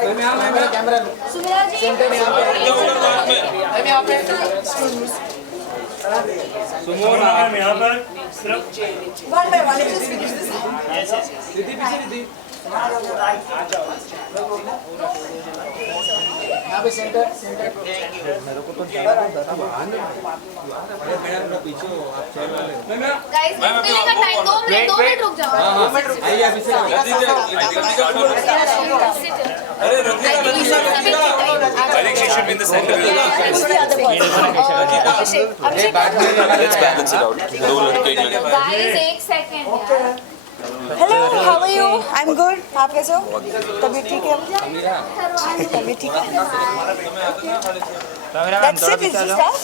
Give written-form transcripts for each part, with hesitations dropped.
सुमिरा जी Sumon ma'am यहाँ पर सिर्फ one by one let's finish this Riddhi पीछे रिद्धि यहाँ पे सेंटर सेंटर मेरे को तो ज़्यादा था मैडम ना पीछे हो आप चल वाले गाइस मिलने का टाइम 2 मिनट रुक जाओ आइए अभी से अरे I think she should be in the center. Let's balance it out. दो लड़के हैं। गाइस एक सेकंड यार hello how are you I am good आप कैसे हो तबीयत ठीक है तबीयत ठीक है That's it, it's just that?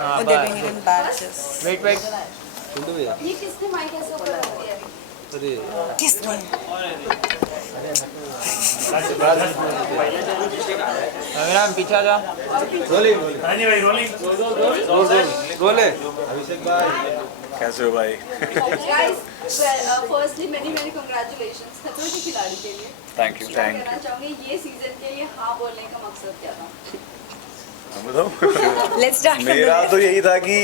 Oh, they're doing it in batches. Wait ये किसने माइक ऐसे ऊपर रख दिया किसने मैम पीछे आ जा रोलिंग हाँ जी भाई रोलिंग रोले अभिषेक भाई कैसे हो भाई? गाइस फर्स्टली मेनी कांग्रेचुलेशंस खतरों के खिलाड़ी के लिए Thank you. क्या कहना चाहूंगी ये सीजन के लिए हाँ बोलने का मकसद क्या था बताओ। Let's start from मेरा the तो यही था कि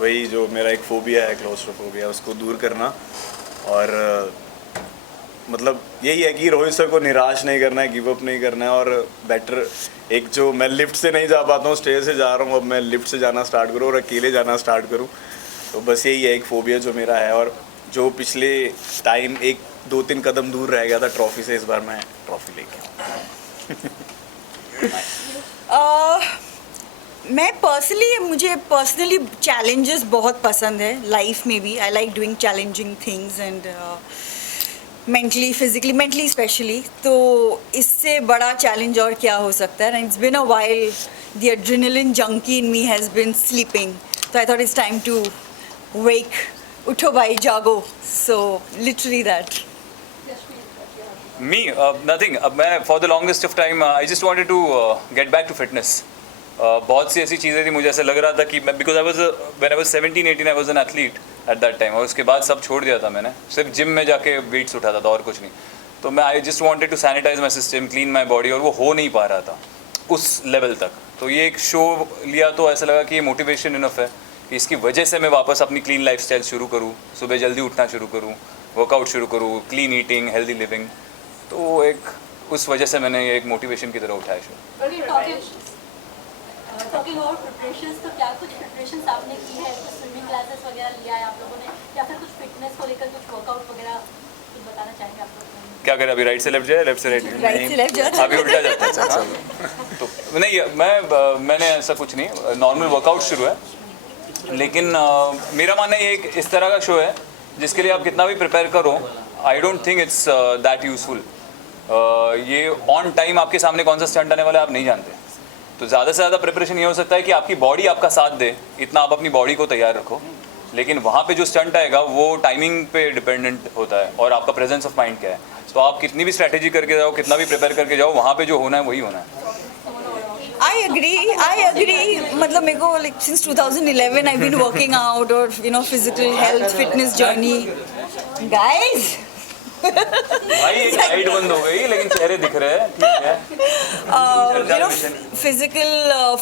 वही जो मेरा एक फोबिया है क्लोस्ट्रोफोबिया उसको दूर करना और मतलब यही है कि रोहित सर को निराश नहीं करना है गिव अप नहीं करना है और बेटर एक जो मैं लिफ्ट से नहीं जा पाता हूँ स्टेज से जा रहा हूँ अब मैं लिफ्ट से जाना स्टार्ट करूँ और अकेले जाना स्टार्ट करूँ तो बस यही है एक फोबिया जो मेरा है और जो पिछले टाइम एक 2-3 कदम दूर रह गया था ट्रॉफी से इस बार मैं ट्रॉफी लेके मैं मुझे पर्सनली चैलेंजेस बहुत पसंद है लाइफ में भी I like doing challenging things and mentally specially तो इससे बड़ा चैलेंज और क्या हो सकता है and it's been a while the adrenaline junkie in me has been sleeping तो I thought it's time to wake उठो भाई जागो so literally that Me, nothing. मैं for the longest of time I just wanted to get back to fitness. बहुत सी ऐसी चीज़ें थी मुझे ऐसा लग रहा था कि मैं because when I was 17-18 I was an athlete at that time और उसके बाद सब छोड़ दिया था मैंने सिर्फ जिम में जाके वेट्स उठाता था और कुछ नहीं तो मैं I just wanted to sanitize my system, clean my body और वो हो नहीं पा रहा था उस लेवल तक तो ये एक शो लिया तो ऐसा लगा कि ये मोटिवेशन इनफ है कि इसकी वजह से मैं वापस अपनी क्लीन लाइफस्टाइल शुरू करूँ सुबह जल्दी उठना शुरू करूँ वर्कआउट शुरू करूँ क्लीन ईटिंग हेल्दी लिविंग तो एक उस वजह से मैंने ये एक मोटिवेशन की तरह उठाया शो टॉकिंग अबाउट प्रिपरेशंस तो क्या कुछ प्रिपरेशंस आपने की है कुछ स्विमिंग क्लासेस वगैरह लिया है आप लोगों ने या फिर कुछ फिटनेस को लेकर कुछ वर्कआउट वगैरह कुछ बताना चाहेंगे आप लोग क्या करें अभी राइट से लेफ्ट जाए लेफ्ट से राइट राइट से लेफ्ट जाओ अभी उल्टा जाता है अच्छा तो नहीं मैंने ऐसा कुछ नहीं नॉर्मल वर्कआउट शुरू है लेकिन मेरा मानना ये एक इस तरह का शो है जिसके लिए आप कितना भी प्रिपेयर करो I don't think it's that useful ये ऑन टाइम आपके सामने कौन सा स्टंट आने वाला है आप नहीं जानते तो ज़्यादा से ज़्यादा प्रिपरेशन ये हो सकता है कि आपकी बॉडी आपका साथ दे इतना आप अपनी बॉडी को तैयार रखो लेकिन वहाँ पे जो स्टंट आएगा वो टाइमिंग पे डिपेंडेंट होता है और आपका प्रेजेंस ऑफ माइंड क्या है तो आप कितनी भी स्ट्रैटेजी करके जाओ कितना भी प्रिपेयर करके जाओ वहाँ पे जो होना है वही होना है I agree मतलब मेरे को like since 2011 I've been working out or physical health fitness journey guys भाई एक लाइट बंद हो गई लेकिन चेहरे दिख रहे हैं ठीक है physical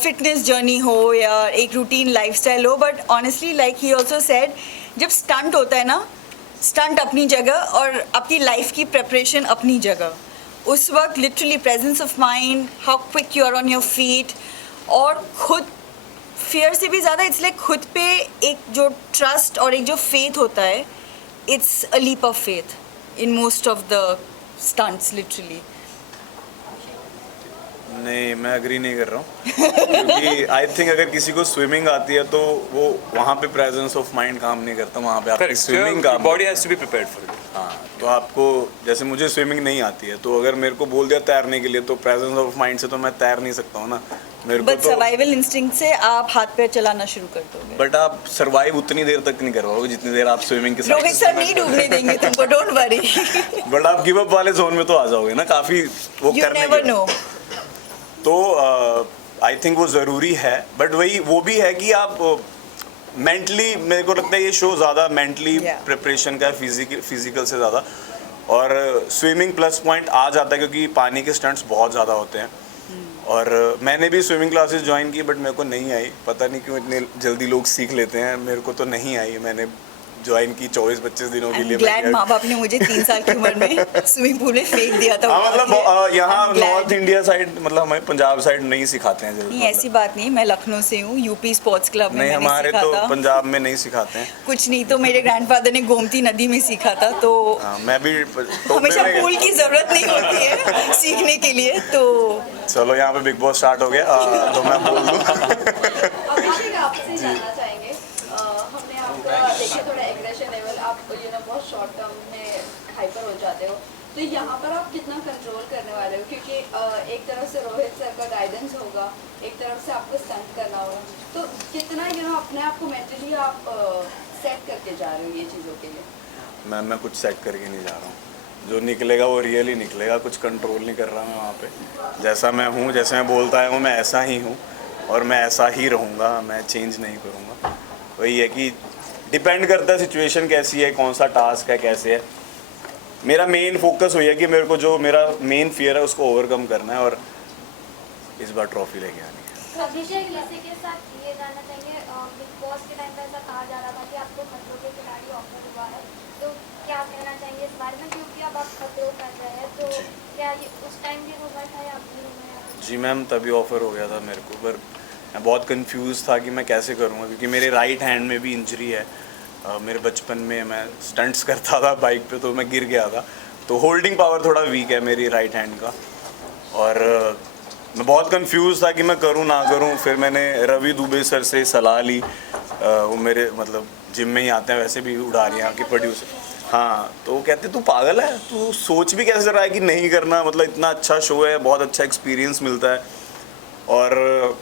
fitness journey हो या एक routine lifestyle हो but honestly like he also said जब stunt होता है ना stunt अपनी जगह और आपकी life की preparation अपनी जगह उस वक्त literally presence of mind how quick you are on your feet और खुद फियर से भी ज़्यादा इट्स लाइक खुद पे एक जो ट्रस्ट और एक जो फेथ होता है it's a leap of faith in most of the stunts literally नहीं मैं अग्री नहीं कर रहा हूँ क्योंकि आई थिंक अगर किसी को स्विमिंग आती है तो वो वहाँ पे प्रेजेंस ऑफ माइंड काम नहीं करता वहाँ पे आपकी स्विमिंग का body has to be prepared for it हाँ तो आपको जैसे मुझे स्विमिंग नहीं आती है तो अगर मेरे को बोल दिया तैरने के लिए तो प्रेजेंस ऑफ माइंड से तो मैं तैर नहीं सकता हूँ ना मेरे को बट तो सर्वाइवल इंस्टिंक्ट से आप हाथ पैर चलाना शुरू कर दोगे बट आप सर्वाइव उतनी देर तक नहीं कर पाओगे जितनी देर आप स्विमिंग के रोहित सर नहीं डूबने देंगे तुमको डोंट वरी बट आप गिव अप वाले जोन में तो आ जाओगे ना काफी वो यू करने नेवर के नो तो आई थिंक वो ज़रूरी है बट वही वो भी है कि आप मेंटली मेरे को लगता है ये शो ज़्यादा मेंटली Yeah. प्रिपरेशन का है फिजिकल से ज़्यादा और स्विमिंग प्लस पॉइंट आ जाता है क्योंकि पानी के स्टंट्स बहुत ज़्यादा होते हैं। और मैंने भी स्विमिंग क्लासेस ज्वाइन की बट मेरे को नहीं आई, पता नहीं क्यों इतने जल्दी लोग सीख लेते हैं, मेरे को तो नहीं आई। मैंने ज्वाइन की 24-25 दिनों के लिए। ग्लैड माँ बाप ने मुझे 3 साल की उम्र में स्विमिंग पूल में फेंक दिया था। हाँ मतलब यहाँ I'm glad. North India side मतलब हमारे पंजाब साइड नहीं सिखाते हैं जल्दी। नहीं ऐसी बात नहीं, मैं लखनऊ से हूँ, यूपी स्पोर्ट्स क्लब में नहीं, मैंने हमारे सीखा तो था। पंजाब में नहीं सिखाते हैं। कुछ नहीं तो मेरे ग्रैंडफादर ने गोमती नदी में सीखा था, तो हाँ, मैं भी हमेशा पूल की जरूरत नहीं होती है सीखने के लिए। तो चलो यहाँ पे बिग बॉस स्टार्ट हो गया तो मैं बोल दूँ। अभिषेक आपसे जानना चाहेंगे, हमने आपका देखे थोड़ा एग्रेशन लेवल, आप बहुत शॉर्ट टर्म में हाइपर हो जाते हो, तो यहाँ पर आप कितना कंट्रोल करने वाले हो? क्योंकि एक तरफ से रोहित सर का गाइडेंस होगा, एक तरफ से आपको स्टंट करना होगा, तो कितना अपने आप को मेंटली आप सेट करके जा रहे हो ये चीज़ों के लिए? मैं कुछ सेट करके नहीं जा रहा हूँ, जो निकलेगा वो रियल ही निकलेगा, कुछ कंट्रोल नहीं कर रहा मैं वहाँ पे। जैसा मैं हूँ, जैसे मैं बोलता है हूँ, मैं ऐसा ही हूँ और मैं ऐसा ही रहूँगा, मैं चेंज नहीं करूँगा। वही है कि डिपेंड करता है सिचुएशन कैसी है, कौन सा टास्क है, कैसे है। मेरा मेन फोकस हुई है कि मेरे को जो मेरा मेन फियर है उसको ओवरकम करना है और इस बार ट्रॉफी लेके आनी है। अभिषेक जैसे के साथ ये जानना चाहेंगे, बिग बॉस के टाइम पे ऐसा कहा जा रहा था कि आपको खतरों के खिलाड़ी ऑफर हुआ है, तो क्या कहना चाहेंगे इस बारे में? क्योंकि अब आप खतरों कर रहे हैं, तो क्या ये उस टाइम भी हुआ था या अभी हुआ है? जी मैम, तभी ऑफ़र हो गया था मेरे को, पर मैं बहुत कंफ्यूज था कि मैं कैसे करूँगा क्योंकि मेरे राइट हैंड में भी इंजरी है। मेरे बचपन में मैं स्टंट्स करता था बाइक पे, तो मैं गिर गया था, तो होल्डिंग पावर थोड़ा वीक है मेरी राइट हैंड का। और मैं बहुत कंफ्यूज था कि मैं करूँ ना करूँ। फिर मैंने रवि दुबे सर से सलाह ली, वो मेरे मतलब जिम में ही आते हैं, वैसे भी उड़ारियाँ के प्रोड्यूसर। हाँ, तो वो कहते तू पागल है, तू सोच भी कैसे रहा है कि नहीं करना, मतलब इतना अच्छा शो है, बहुत अच्छा एक्सपीरियंस मिलता है और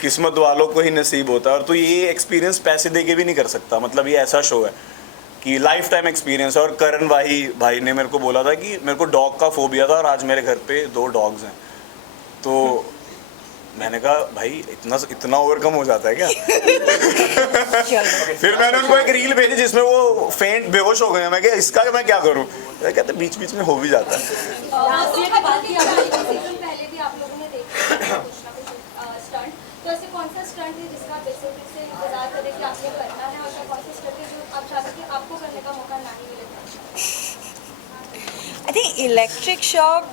किस्मत वालों को ही नसीब होता है। और तो ये एक्सपीरियंस पैसे दे के भी नहीं कर सकता, मतलब ये ऐसा शो है कि लाइफ टाइम एक्सपीरियंस है। और करण भाई ने मेरे को बोला था कि मेरे को डॉग का फोबिया था और आज मेरे घर पे 2 डॉग्स हैं, तो मैंने कहा भाई इतना ओवरकम हो जाता है क्या? फिर मैंने उनको एक रील भेजी जिसमें वो फेंट बेहोश हो गए। मैं क्या इसका मैं क्या करूँ? कहते बीच बीच में हो भी जाता है। पहले भी आप लोगों ने देखा कुछ ना कुछ स्टंट, तो ऐसे कौन सा स्टंट है जिसका बेसिक से इंतजार करें कि आपने करना है, और ऐसा कौन सा स्टंट है जो आप चाहते हैं कि आपको करने का मौका ना ही मिले? आई थिंक इलेक्ट्रिक शॉक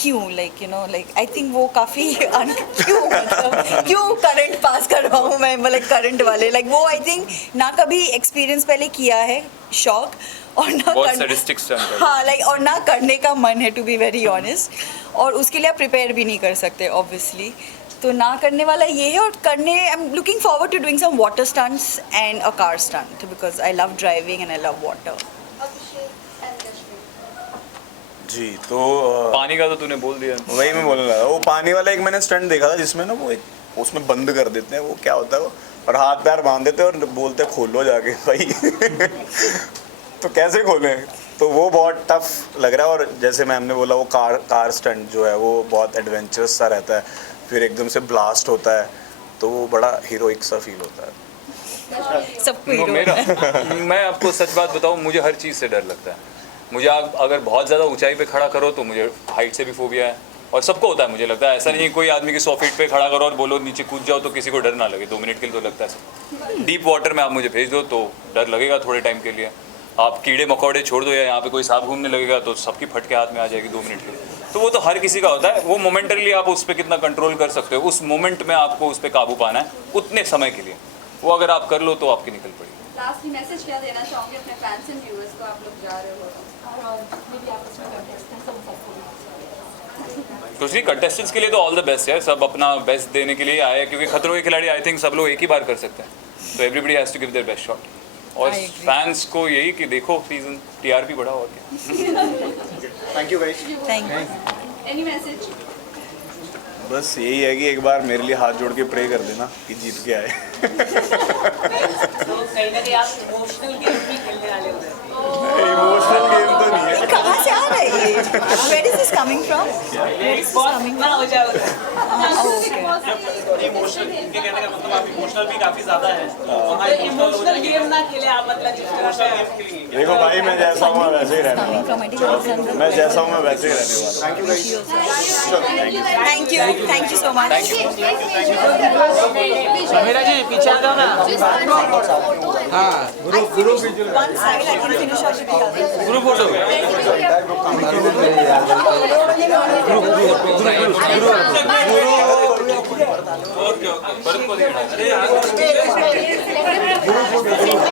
क्यों, लाइक आई थिंक वो काफ़ी क्यों करंट पास कर रहा हूँ मैं, मतलब करंट वाले वो आई थिंक ना कभी एक्सपीरियंस पहले किया है शॉक, और ना हाँ और ना करने का मन है, टू बी वेरी ऑनेस्ट, और उसके लिए आप प्रिपेयर भी नहीं कर सकते ऑब्वियसली। तो ना करने वाला ये है, और करने I am looking forward to doing some water stunts and a car stunt because I love driving and I love water. जी, तो पानी का तो तूने बोल दिया। वही मैं बोलने लगा, वो पानी वाला एक मैंने स्टंट देखा था जिसमें ना वो एक उसमें बंद कर देते हैं, वो क्या होता है वो, और हाथ पैर बांध देते हैं और बोलते हैं खोलो जाके भाई। तो कैसे खोलें? तो वो बहुत टफ लग रहा है। और जैसे मैम ने बोला वो कार स्टंट जो है वो बहुत एडवेंचरस सा रहता है, फिर एकदम से ब्लास्ट होता है, तो वो बड़ा हीरोइक सा फील होता है। सबको मैं आपको सच बात बताऊं, मुझे हर चीज़ से डर लगता है। मुझे अगर बहुत ज़्यादा ऊंचाई पे खड़ा करो तो मुझे हाइट से भी फोबिया है, और सबको होता है मुझे लगता है। ऐसा नहीं कोई आदमी की 100 फीट पे खड़ा करो और बोलो नीचे कूद जाओ तो किसी को डर ना लगे 2 मिनट के लिए, तो लगता है सब। डीप वाटर में आप मुझे भेज दो तो डर लगेगा थोड़े टाइम के लिए। आप कीड़े मकोड़े छोड़ दो या यहाँ पे कोई सांप घूमने लगेगा तो सबकी फटके हाथ में आ जाएगी 2 मिनट के लिए। तो वो तो हर किसी का होता है, वो मोमेंटरली आप उस पर कितना कंट्रोल कर सकते हो, उस मोमेंट में आपको उस पर काबू पाना है उतने समय के लिए, वो अगर आप कर लो तो आपकी निकल पड़ेगी। लास्टली मैसेज क्या देना चाहोगे अपने फैंस एंड व्यूअर्स को? आप लोग जा रहे हो कुछ नहीं, कंटेस्टेंट्स के लिए तो ऑल द बेस्ट है, सब अपना बेस्ट देने के लिए आए हैं, क्योंकि खतरों के खिलाड़ी आई थिंक सब लोग एक ही बार कर सकते हैं, तो everybody has to give their best shot. और फैंस को यही कि देखो सीजन टीआरपी बढ़ा और क्या। Thank you guys. Thank you. Any message? बस यही है कि एक बार मेरे लिए हाथ जोड़ के प्रे कर देना कि जीत के आए। तो कहीं ना कहीं आप इमोशनल गेम भी खेलने डाले उधर। इमोशनल गेम तो नहीं है। ये कहाँ से आ रहा है ये? Where is this coming from? बहुत ना हो जाए उधर। इमोशनल इनके कहने का मतलब आप इमोशनल भी काफी ज्यादा है तो वहाँ इमोशनल गेम ना खेले आप, मतलब जिस तरह से आप देखो भाई, मैं जैसा हूँ मैं वैसे ही रहने वाला From Alexander. हूँ। मैं जैसा हूँ मैं वैसे ही रहने वाला हूँ। Thank you so much. Samira जी पीछे आ जाओ ना हाँ One side, I can finish off with the other. Group photo okay okay, Bharat को दिखा।